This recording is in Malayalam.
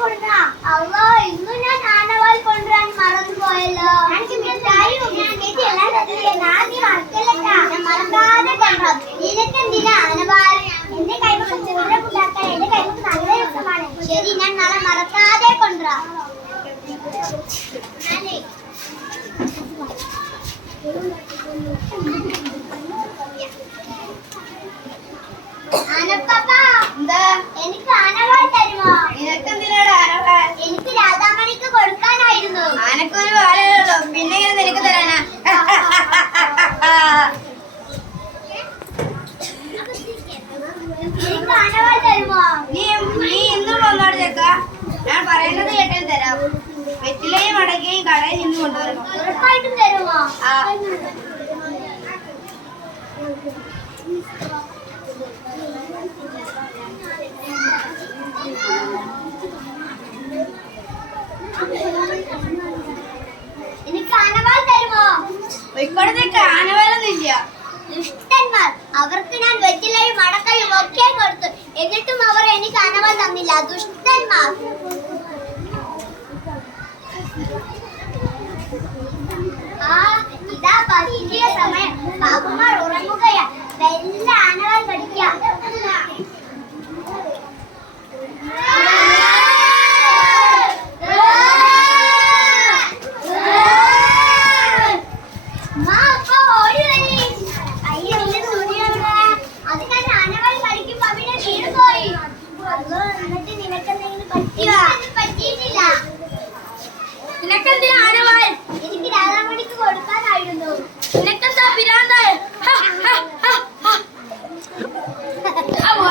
കൊണ്ടുവന്നാ? അള്ളോ, ഇന്നും ഞാൻ ആനവാൽ കൊണ്ടുവരാൻ മറന്നു പോയല്ലോ. എനിക്ക് മിഠായി മറക്കാതെ കൊണ്ടുവരാം. നിനക്കെന്തിനാ ആനവാൽ? എന്റെ കൈമക്ക് പൂരം ഉണ്ടാക്കാൻ എന്റെ കൈമക്ക് നല്ല. ശരി ഞാൻ നാളെ മറക്കാതെ കൊണ്ടുവരാം ഞാനേ ആനപ്പാപ്പ ഞാൻ പറയുന്നത് കേട്ടേ തരാം. വെറ്റിലയും അടയ്ക്കയും കടയിൽ നിന്ന് കൊണ്ടുവരണം. ഉറപ്പായിട്ടും തരുമോ? ആ. ദുഷ്ടന്മാർ അവർക്ക് ഞാൻ വെറ്റിലയും Дядушкин Макс. А, и да, пакета.